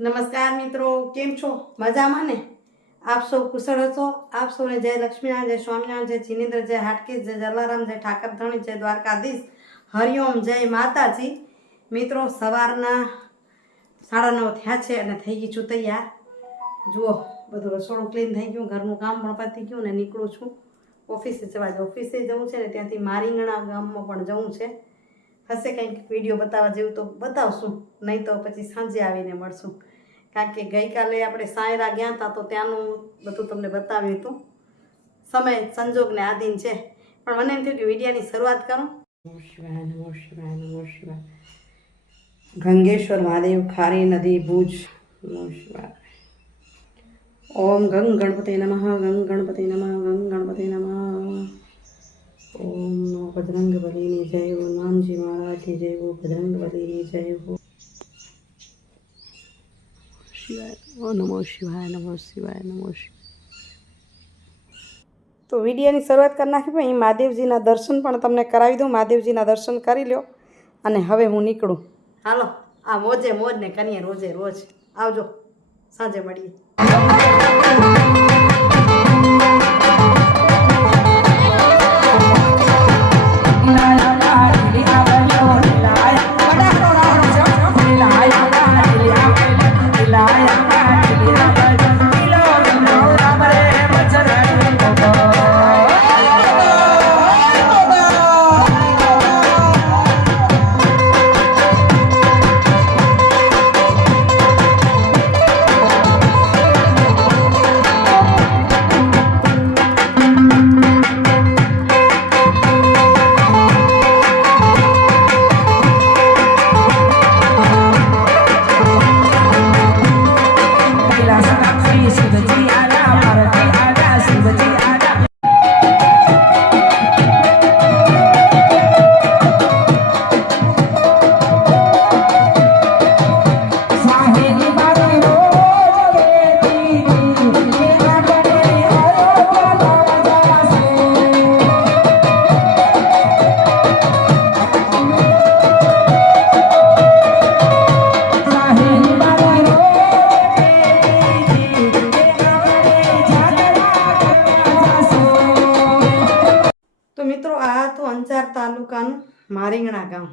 નમસ્કાર મિત્રો, કેમ છો? મજામાં ને? આપ સૌ કુશળ હશો આપ સૌને જય લક્ષ્મીનારાયણ, જય સ્વામિનારાયણ, જય જીનેન્દ્ર, જય હાટકેશ, જય જલારામ, જય ઠાકર ધણી, જય દ્વારકાધીશ. હરિઓમ જય માતાજી. મિત્રો, સવારના સાડા નવ થયા છે અને થઈ ગઈ છું તૈયાર. જુઓ, બધું રસોડું ક્લીન થઈ ગયું, ઘરનું કામ પણ પતી ગયું ને નીકળું છું. ઓફિસે જવા ઓફિસે જવું છે ને, ત્યાંથી મારીંગણા ગામમાં પણ જવું છે. હશે કંઈક વીડિયો બતાવવા જેવું તો બતાવશું. નહીં તો પછી સાંજે આવીને મળશું. કારણ કે ગઈકાલે આપણે સાયરા ગયા હતા તો ત્યાંનું બધું તમને બતાવ્યું હતું. સમય સંજોગને આધીન છે. પણ મને એમ થયું કે વિડીયાની શરૂઆત કરો. શિવાય ગંગેશ્વર મહાદેવ, ખારી નદી, ભુજ. નમો ઓમ ગંગ ગણપતિ નમઃ, ગંગ ગણપતિ નમઃ, ગંગ ગણપતિ નમઃ. ઓમ બજરંગ બલીની જય હો નામજી મહારાજની જય હો બજરંગ બલીની જય હો શિવાય ઓ નમો શિવાય નમો શિવાય નમો શિવાય તો વિડીયોની શરૂઆત કરી નાખી પણ અહીં મહાદેવજીના દર્શન પણ તમને કરાવી દઉં. મહાદેવજીના દર્શન કરી લ્યો. અને હવે હું નીકળું. હાલો આ મોજે મોજ ને કરીએ રોજે રોજ. આવજો સાંજે મળીએ. તાલુકાનું મારીંગણા ગામ.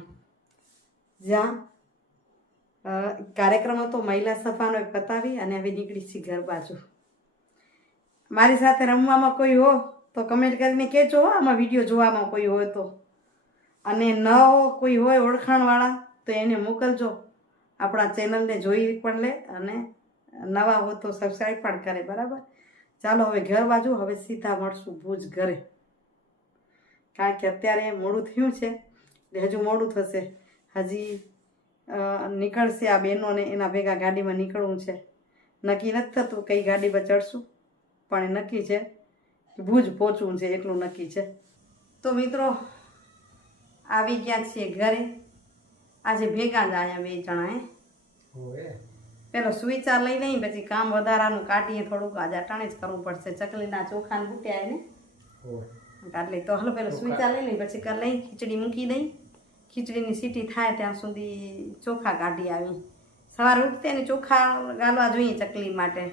જ્યાં કાર્યક્રમ હતો મહિલા સભાનો પતાવી અને હવે નીકળી છીએ ઘર બાજુ. મારી સાથે રમવામાં કોઈ હો તો કમેન્ટ કરીને કહેજો આમાં વીડિયો જોવામાં કોઈ હોય તો. અને ન કોઈ હોય ઓળખાણવાળા, તો એને મોકલજો. આપણા ચેનલને જોઈ પણ લે અને નવા હો તો સબસ્ક્રાઈબ પણ કરે, બરાબર? ચાલો હવે ઘર બાજુ, હવે સીધા મળશું ભુજ ઘરે. કારણ કે અત્યારે મોડું થયું છે. એટલે હજુ મોડું થશે. હજી નીકળશે આ બહેનોને એના ભેગા ગાડીમાં નીકળવું છે. નક્કી નથી થતું કઈ ગાડી પર ચડશું પણ એ નક્કી છે કે ભુજ પહોંચવું છે એટલું નક્કી છે. તો મિત્રો આવી ગયા છીએ ઘરે. આજે ભેગા જ આવ્યા બે જણા પેલો સુવિચાર લઈ લઈ પછી કામ વધારાનું કાઢીએ થોડુંક આજે અટાણે જ કરવું પડશે. ચકલીના ચોખાને બુટ્યા એને. એટલે તો હલો પેલો સુવિચાર લઈ લઈ પછી કર લઈ ખીચડી મૂકી દઈ. ખીચડીની સીટી થાય ત્યાં સુધી ચોખા કાઢી આવી. સવારે ઉઠતે ને ચોખા ગાલવા જોઈએ ચકલી માટે.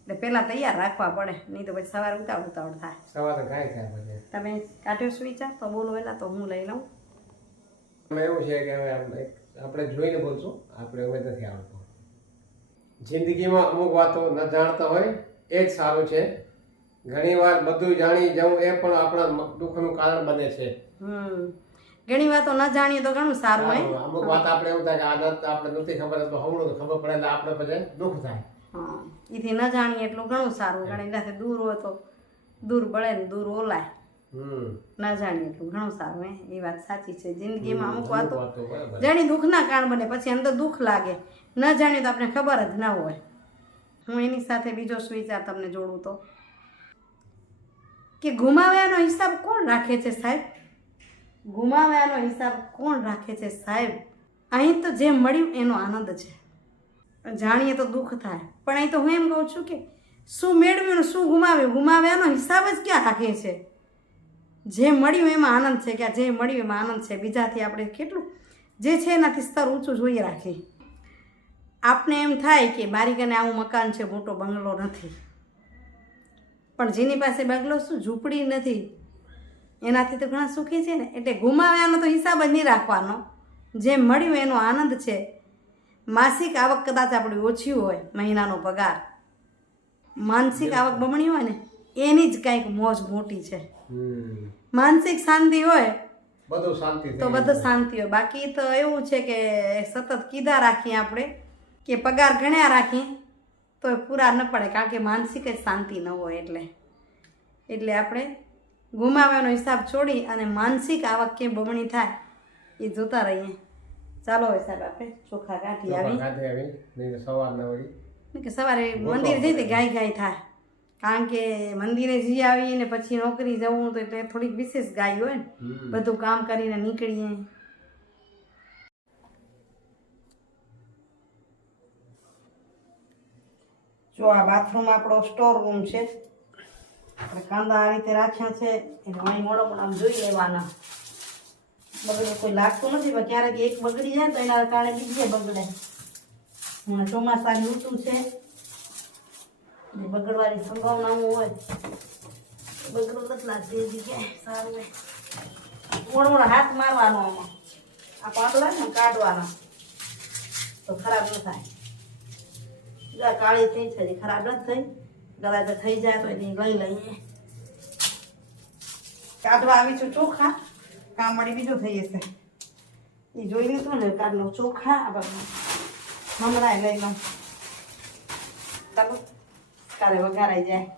એટલે પહેલાં તૈયાર રાખવા પડે નહીં તો પછી સવારે ઉતાવળ ઉતાવળ થાય. સવારે કાંઈ થાય તમે કાઢ્યો સુવિચાર તો બોલો એના તો હું લઈ લઉં. એવું છે કે હવે આપણે જોઈને બોલશું આપણે હવે નથી આવડતું. જિંદગીમાં અમુક વાતો ન જાણતા હોય એ જ સારું છે. ઘણીવાર બધું જાણી જવું એ પણ આપણા દુઃખનું કારણ બને છે. હમ. ઘણી વાતો ન જાણીએ તો ઘણું સારું હોય અમુક વાત આપણે એવું થાય કે આદત આપણે નથી ખબર તો હવડું ખબર પડે એટલે આપણે પછી દુઃખ થાય. એથી ન જાણીએ એટલું ઘણું સારું કારણ એનાથી દૂર હોય તો દૂર બળે ને દૂર ઓલાય. ના ન જાણીએ એટલું ઘણું સારું હે? એ વાત સાચી છે. જિંદગીમાં અમુક વાતો વાતો જાણી દુઃખના કારણ બને પછી અંદર દુઃખ લાગે. ન જાણીએ તો આપણે ખબર જ ના હોય. હું એની સાથે બીજો સુવિચાર તમને જોડું તો. કે ગુમાવ્યાનો હિસાબ કોણ રાખે છે સાહેબ? ગુમાવ્યાનો હિસાબ કોણ રાખે છે સાહેબ? અહીં તો જે મળ્યું એનો આનંદ છે. જાણીએ તો દુઃખ થાય. પણ અહીં તો હું એમ કહું છું કે શું મેળવ્યું શું ગુમાવ્યું? ગુમાવ્યાનો હિસાબ જ ક્યાં રાખે છે? જે મળ્યું એમાં આનંદ છે કે જે મળ્યું એમાં આનંદ છે. બીજાથી આપણે કેટલું? જે છે એનાથી સ્તર ઊંચું જોઈએ રાખીએ આપને એમ થાય કે મારી કને આવું મકાન છે, મોટો બંગલો નથી. પણ જેની પાસે બંગલો શું ઝૂંપડી નથી. એનાથી તો ઘણા સુખી છે ને. એટલે ગુમાવ્યાનો તો હિસાબ જ નહીં રાખવાનો. જે મળ્યું એનો આનંદ છે. માસિક આવક કદાચ આપણી ઓછી હોય મહિનાનો પગાર. માનસિક આવક બમણી હોય ને એની જ કંઈક મોજ મોટી છે. માનસિક શાંતિ હોય બધું શાંતિ તો બધું શાંતિ હોય. બાકી તો એવું છે કે સતત કીધા રાખીએ આપણે કે પગાર ગણ્યા રાખીએ. તો એ પૂરા ન પડે કારણ કે માનસિક જ શાંતિ ન હોય એટલે. એટલે આપણે ગુમાવ્યાનો હિસાબ છોડી અને માનસિક આવક કેમ બમણી થાય એ જોતા રહીએ. ચાલો હવે સાહેબ આપણે ચોખા કાઢી આવી. સવારના કે સવારે મંદિર જઈ ગાય ગાય થાય. કારણ કે મંદિરે જઈ આવીએ ને પછી નોકરી જવું તો એટલે થોડીક વિશેષ ગાય હોય ને બધું કામ કરીને નીકળીએ. જો આ બાથરૂમ આપણો સ્ટોર રૂમ છે. કાંદા આ રીતે રાખ્યા છે. એટલે અહીં મોડો પણ આમ જોઈ લેવાના. બગડે કોઈ લાગતું નથી, પણ ક્યારેક એક બગડી જાય તો એના કારણે બીજે બગડે. હમણાં ચોમાસાની ઋતુ છે. બગડવાની સંભાવનાઓ હોય બગડું નથી લાગતી એ જગ્યાએ. સારું હોય. મોડો મોડો હાથ મારવાનો આમાં. આ પાંદડા ને કાઢવાના. તો ખરાબ ન થાય. કાળી થઈ છે ખરાબ નથી થઈ કદાચ થઈ જાય તો એની લઈ લઈએ કાઢવા આવી છું ચોખા કામ મળી બીજું થઈ જશે એ જોઈ લીધું ને કાઢલો ચોખા હમણાં લઈ લઉં ચાલો કાલે વઘારાઈ જાય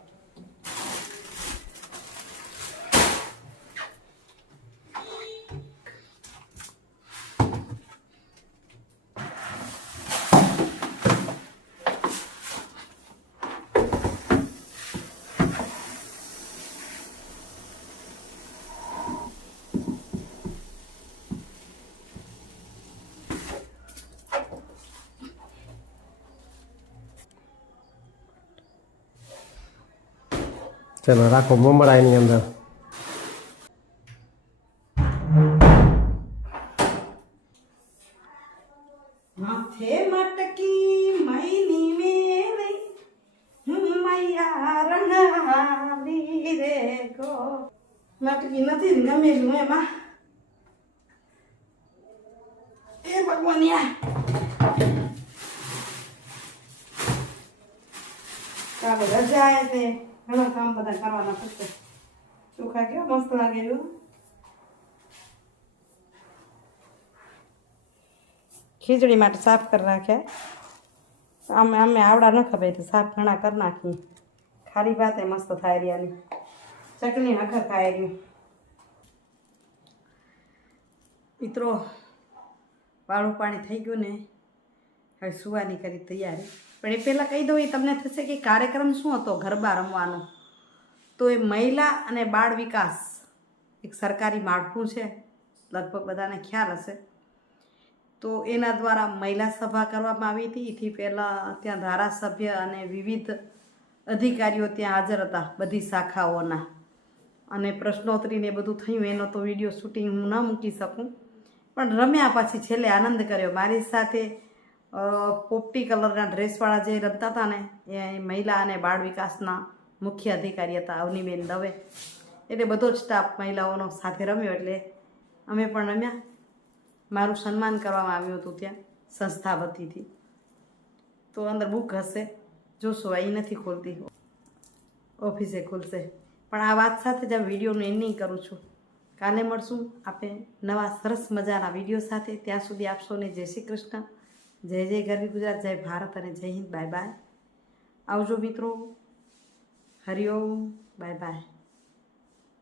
ચલો રાખો મમરા અંદર માથે મટકી મૈની મેરી મૈયા રંગાવી રે ગો મટકી નથી ગમેલું એમાં એ ભગવાનિયા ચાલો રજા આવે ઘણા કામ બધા કરવાના થશે ચોખા કેવા મસ્ત લાગે એવું. ખીચડી માટે સાફ કરી નાખ્યા. અમે અમે આવડા ન ખબર તો સાફ ઘણા કરી નાખી ખારી ભાતે મસ્ત થાય રહ્યાની ચટણી નખર ખાઈ રહ્યું મિત્રો વાળું પાણી થઈ ગયું ને. હવે સુવાની કરી તૈયારી. પણ એ પહેલાં કહી દઉં, એ તમને થશે કે કાર્યક્રમ શું હતો ગરબા રમવાનો? તો એ મહિલા અને બાળ વિકાસ, એક સરકારી માળખું છે, લગભગ બધાને ખ્યાલ હશે. તો એના દ્વારા મહિલા સભા કરવામાં આવી હતી. એથી પહેલાં ત્યાં ધારાસભ્ય અને વિવિધ અધિકારીઓ ત્યાં હાજર હતા, બધી શાખાઓના. અને પ્રશ્નોત્તરીને બધું થયું, એનો તો વીડિયો શૂટિંગ હું ન મૂકી શકું. પણ રમ્યા પછી છેલ્લે આનંદ કર્યો. મારી સાથે પોપટી કલરના ડ્રેસવાળા જે રમતા હતા ને, એ મહિલા અને બાળ વિકાસના મુખ્ય અધિકારી હતા, અવનીબેન દવે. એટલે બધો જ સ્ટાફ મહિલાઓનો સાથે રમ્યો એટલે અમે પણ રમ્યા. મારું સન્માન કરવામાં આવ્યું હતું ત્યાં, સંસ્થા વતીથી. તો અંદર બુક હશે. જોશો એ નથી ખોલતી. ઓફિસે ખુલશે. પણ આ વાત સાથે જ આ વિડીયોનું એન્ડિંગ કરું છું. કાલે મળશું. આપણે નવા સરસ મજાના વીડિયો સાથે. ત્યાં સુધી આપશો સૌને જય શ્રી કૃષ્ણ. જય જય ગરવી ગુજરાત, જય ભારત અને જય હિન્દ, બાય બાય. આવજો મિત્રો. હરિઓમ બાય બાય.